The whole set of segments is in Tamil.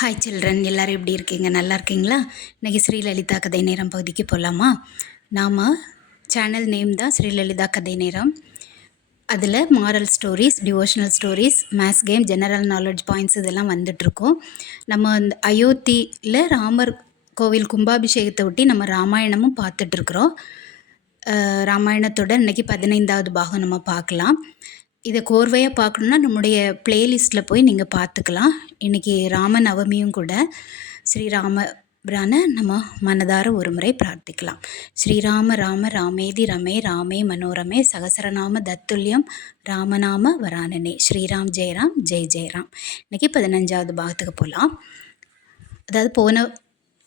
ஹாய் சில்ட்ரன், எல்லோரும் எப்படி இருக்கீங்க? நல்லா இருக்கீங்களா? இன்றைக்கி ஸ்ரீலலிதா கதை நேரம் பகுதிக்கு போகலாமா? நாம் சேனல் நேம் தான் ஸ்ரீலலிதா கதை நேரம். அதில் moral stories, devotional stories, maths game, general knowledge points இதெல்லாம் வந்துட்ருக்கோம். நம்ம அந்த அயோத்தியில் ராமர் கோவில் கும்பாபிஷேகத்தை ஒட்டி நம்ம ராமாயணமும் பார்த்துட்ருக்குறோம். ராமாயணத்தோட இன்றைக்கி 15வது பாகம் நம்ம பார்க்கலாம். இதை கோர்வையாக பார்க்கணுன்னா நம்முடைய பிளேலிஸ்ட்டில் போய் நீங்கள் பார்த்துக்கலாம். இன்றைக்கி ராம நவமியும் கூட. ஸ்ரீராமபிரான நம்ம மனதார ஒரு முறை பிரார்த்திக்கலாம். ஸ்ரீராம ராம ராமேதி ரமே ராமே மனோரமே சகசரநாம தத்துல்யம் ராமநாம வரானனே. ஸ்ரீராம் ஜெயராம் ஜெய் ஜெயராம். இன்றைக்கி 15வது பாகத்துக்கு போகலாம். அதாவது போன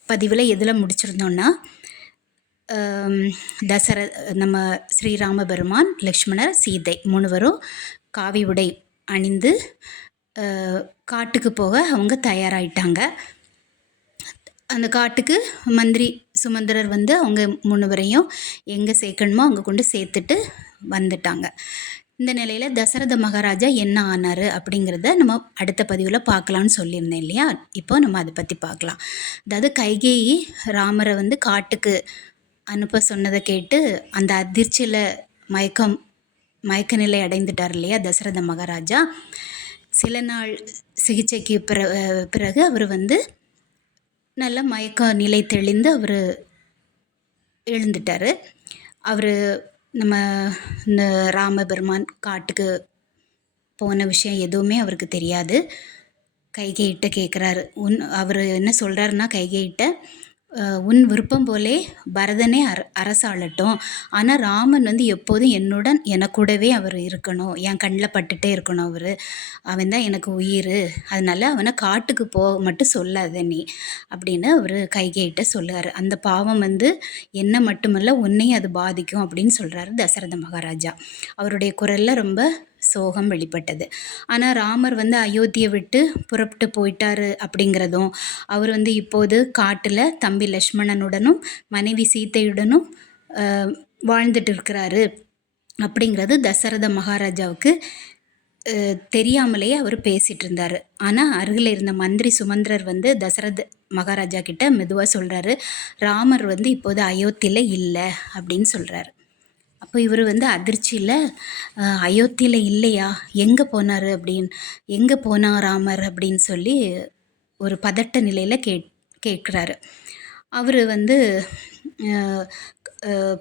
பதிவில் எதில் முடிச்சிருந்தோன்னா, நம்ம ஸ்ரீராம பெருமான், லக்ஷ்மணர், சீதை மூணுவரும் காவி உடை அணிந்து காட்டுக்கு போக அவங்க தயாராகிட்டாங்க. அந்த காட்டுக்கு மந்திரி சுமந்திரர் வந்து அவங்க மூணுவரையும் எங்கே சேர்க்கணுமோ அங்கே கொண்டு சேர்த்துட்டு வந்துட்டாங்க. இந்த நிலையில் தசரத மகாராஜா என்ன ஆனார் அப்படிங்கிறத நம்ம அடுத்த பதிவில் பார்க்கலான்னு சொல்லியிருந்தேன் இல்லையா? இப்போ நம்ம அதை பற்றி பார்க்கலாம். அதாவது கைகேயி ராமரை வந்து காட்டுக்கு அனுப்ப சொன்னதை கேட்டு அந்த அதிர்ச்சியில் மயக்க நிலை அடைந்துட்டார் இல்லையா தசரத மகாராஜா. சில நாள் சிகிச்சைக்கு பிறகு அவர் வந்து நல்ல மயக்க நிலை தெளிந்து அவர் எழுந்துட்டார். அவர் நம்ம இந்த ராமபெருமான் காட்டுக்கு போன விஷயம் எதுவுமே அவருக்கு தெரியாது. கைகேயிட்ட கேட்குறாரு. அவர் என்ன சொல்கிறாருன்னா, கைகேயிட்ட உன் விருப்பம் போலே பரதனே அரசாளட்டும், ஆனால் ராமன் வந்து எப்போதும் என்னுடன் எனக்கூடவே அவர் இருக்கணும், என் கண்ணில் பட்டுட்டே இருக்கணும். அவன் தான் எனக்கு உயிர், அதனால் அவனை காட்டுக்கு மட்டும் சொல்லாத நீ அப்படின்னு அவர் கைகேயிட்ட சொல்லுவார். அந்த பாவம் வந்து என்ன மட்டுமல்ல உன்னையும் அது பாதிக்கும் அப்படின்னு சொல்கிறாரு தசரத மகாராஜா. அவருடைய குரலில் ரொம்ப சோகம் வெளிப்பட்டது. ஆனால் ராமர் வந்து அயோத்தியை விட்டு புறப்பட்டு போயிட்டாரு அப்படிங்கிறதும், அவர் வந்து இப்போது காட்டில் தம்பி லக்ஷ்மணனுடனும் மனைவி சீத்தையுடனும் வாழ்ந்துட்டு இருக்கிறாரு அப்படிங்கிறது தசரத மகாராஜாவுக்கு தெரியாமலேயே அவர் பேசிகிட்டு இருந்தார். ஆனால் அருகில் இருந்த மந்திரி சுமந்திரர் வந்து தசரத மகாராஜா கிட்ட மெதுவாக சொல்கிறாரு, ராமர் வந்து இப்போது அயோத்தியில் இல்லை அப்படின்னு சொல்கிறாரு. அப்போ இவர் வந்து அதிர்ச்சியில், அயோத்தியில் இல்லையா, எங்கே போனார் எங்கே போனா ராமர் அப்படின்னு சொல்லி ஒரு பதட்ட நிலையில் கேட்குறாரு. அவர் வந்து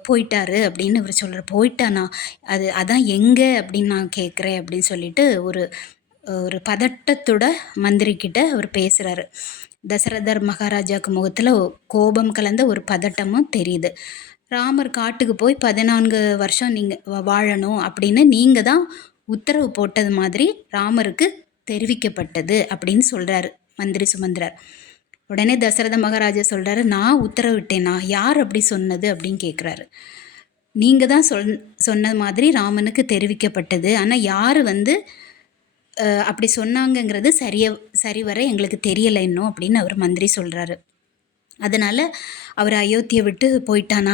போயிட்டாரு அப்படின்னு இவர் சொல்கிறார். போயிட்டானா, அதான் எங்கே அப்படின்னு நான் கேட்குறேன் அப்படின்னு சொல்லிட்டு ஒரு பதட்டத்தோட மந்திரிக்கிட்ட அவர் பேசுகிறாரு. தசரதர் மகாராஜாவுக்கு முகத்தில் கோபம் கலந்த ஒரு பதட்டமும் தெரியுது. ராமர் காட்டுக்கு போய் 14 வருஷம் நீங்கள் வாழணும் அப்படின்னு நீங்கள் தான் உத்தரவு போட்டது மாதிரி ராமருக்கு தெரிவிக்கப்பட்டது அப்படின்னு சொல்கிறாரு மந்திரி சுமந்திரர். உடனே தசரத மகாராஜா சொல்கிறாரு, நான் உத்தரவிட்டேனா, யார் அப்படி சொன்னது அப்படின்னு கேட்குறாரு. நீங்கள் தான் சொன்ன மாதிரி ராமனுக்கு தெரிவிக்கப்பட்டது, ஆனால் யார் வந்து அப்படி சொன்னாங்கங்கிறது சரிவர எங்களுக்கு தெரியலை இன்னும் அப்படின்னு அவர் மந்திரி சொல்கிறாரு. அதனால் அவர் அயோத்தியை விட்டு போயிட்டானா,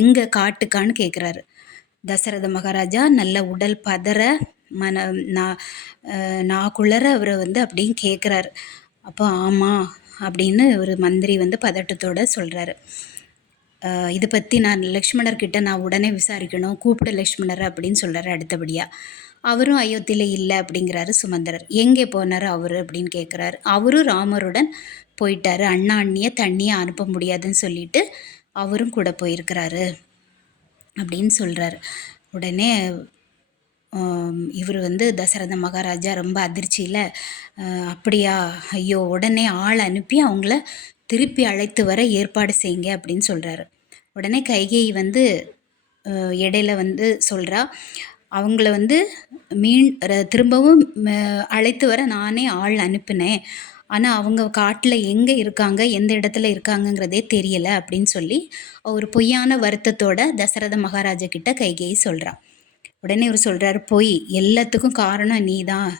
எங்கே காட்டுக்கான்னு கேட்குறாரு. தசரத மகாராஜா நல்ல உடல் பதற நான் குளற அவரை வந்து அப்படின்னு கேட்குறாரு. அப்போ ஆமாம் அப்படின்னு ஒரு மந்திரி வந்து பதட்டத்தோடு சொல்கிறாரு. இதை பற்றி நான் லக்ஷ்மணர்கிட்ட நான் உடனே விசாரிக்கணும், கூப்பிட லக்ஷ்மணர் அப்படின்னு சொல்கிறாரு. அடுத்தபடியாக அவரும் அயோத்தியில் இல்லை அப்படிங்கிறாரு சுமந்திரர். எங்கே போனார் அவர் அப்படின்னு கேட்குறாரு. அவரும் ராமருடன் போயிட்டாரு, அண்ணா அண்ணியை தண்ணியை அனுப்ப முடியாதுன்னு சொல்லிட்டு அவரும் கூட போயிருக்கிறாரு அப்படின்னு சொல்கிறாரு. உடனே இவர் வந்து தசரத மகாராஜா ரொம்ப அதிர்ச்சியில், அப்படியா, ஐயோ, உடனே ஆள் அனுப்பி அவங்கள திருப்பி அழைத்து வர ஏற்பாடு செய்யுங்க அப்படின்னு சொல்கிறாரு. உடனே கைகேயி வந்து இடையில வந்து சொல்கிறா, அவங்கள வந்து திரும்பவும் அழைத்து வர நானே ஆள் அனுப்பினேன், ஆனால் அவங்க காட்டில் எங்கே இருக்காங்க, எந்த இடத்துல இருக்காங்கங்கிறதே தெரியலை அப்படின்னு சொல்லி ஒரு பொய்யான வருத்தத்தோட தசரத மகாராஜா கிட்ட கைகேயி சொல்கிறான். உடனே இவர் சொல்கிறாரு, பொய், எல்லாத்துக்கும் காரணம் நீ தான்,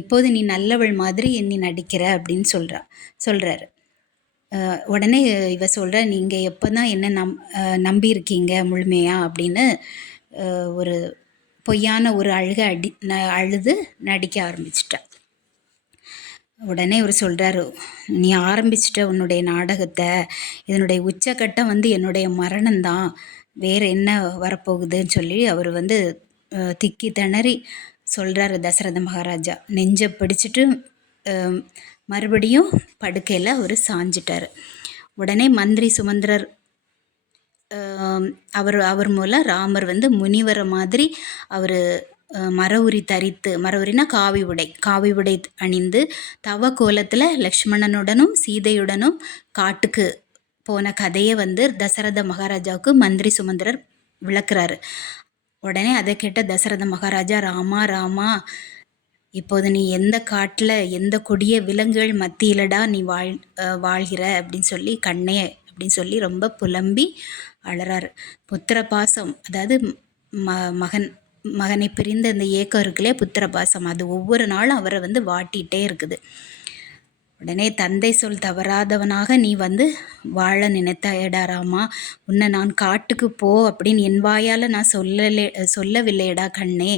இப்போது நீ நல்லவள் மாதிரி நீ நடிக்கிற அப்படின்னு சொல்கிறாரு. உடனே இவ சொல்கிற, நீங்கள் எப்போ தான் என்ன நம்பியிருக்கீங்க முழுமையா அப்படின்னு ஒரு பொய்யான ஒரு அழுது நடிக்க ஆரம்பிச்சிட்டா. உடனே இவர் சொல்கிறாரு, நீ ஆரம்பிச்சிட்ட உன்னுடைய நாடகத்தை, இதனுடைய உச்சக்கட்டம் வந்து என்னுடைய மரணம்தான், வேறு என்ன வரப்போகுதுன்னு சொல்லி அவர் வந்து திக்கி திணறி சொல்கிறாரு தசரத மகாராஜா. நெஞ்சை பிடிச்சிட்டு மறுபடியும் படுக்கையில் அவர் சாஞ்சிட்டார். உடனே மந்திரி சுமந்திரர் அவர் மூலம் ராமர் வந்து முனிவரை மாதிரி அவர் மர உரி தரித்து, மர உரினா காவி உடை அணிந்து தவ கோலத்தில் லக்ஷ்மணனுடனும் சீதையுடனும் காட்டுக்கு போன கதையை வந்து தசரத மகாராஜாவுக்கு மந்திரி சுமந்திரர் விளக்குறாரு. உடனே அதை கேட்ட தசரத மகாராஜா, ராமா ராமா, இப்போது நீ எந்த காட்டில் எந்த கொடிய விலங்குகள் மத்தியிலடா நீ வாழ்கிற அப்படின்னு சொல்லி கண்ணே அப்படின்னு சொல்லி ரொம்ப புலம்பி அழறாரு. புத்திர பாசம், அதாவது மகனை பிரிந்த இந்த ஏக்கம் இருக்குல்லையே, புத்திர பாசம், அது ஒவ்வொரு நாளும் அவரை வந்து வாட்டிகிட்டே இருக்குது. உடனே தந்தை சொல் தவறாதவனாக நீ வந்து வாழ நினைத்தாயடா ராமா, உன்னை நான் காட்டுக்கு போ அப்படின்னு என் வாயால் நான் சொல்லவில்லையடா கண்ணே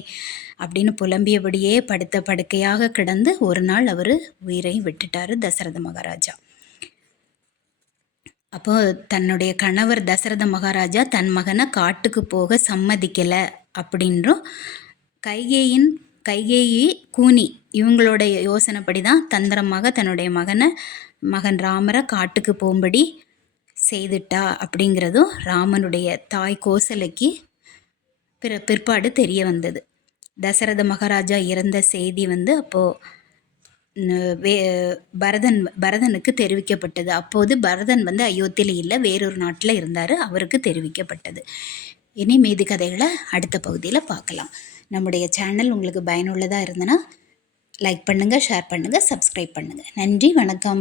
அப்படின்னு புலம்பியபடியே படுத்த படுக்கையாக கிடந்து ஒரு நாள் அவர் உயிரை விட்டுட்டாரு தசரத மகாராஜா. அப்போ தன்னுடைய கணவர் தசரத மகாராஜா தன் மகனை காட்டுக்கு போக சம்மதிக்கலை அப்படின்றும், கைகேயி கூனி இவங்களோட யோசனைப்படி தான் தந்திரமாக தன்னுடைய மகன் ராமரை காட்டுக்கு போகும்படி செய்துட்டா அப்படிங்கிறதும் ராமனுடைய தாய் கோசலைக்கு பிற்பாடு தெரிய வந்தது. தசரத மகாராஜா இறந்த செய்தி வந்து அப்போது பரதனுக்கு தெரிவிக்கப்பட்டது. அப்போது பரதன் வந்து அயோத்தியில் இல்லை, வேறொரு நாட்டில் இருந்தார், அவருக்கு தெரிவிக்கப்பட்டது. இனி மீதி கதைகளை அடுத்த பகுதியில் பார்க்கலாம். நம்முடைய சேனல் உங்களுக்கு பயனுள்ளதாக இருந்ததுன்னா லைக் பண்ணுங்கள், ஷேர் பண்ணுங்கள், சப்ஸ்கிரைப் பண்ணுங்கள். நன்றி, வணக்கம்.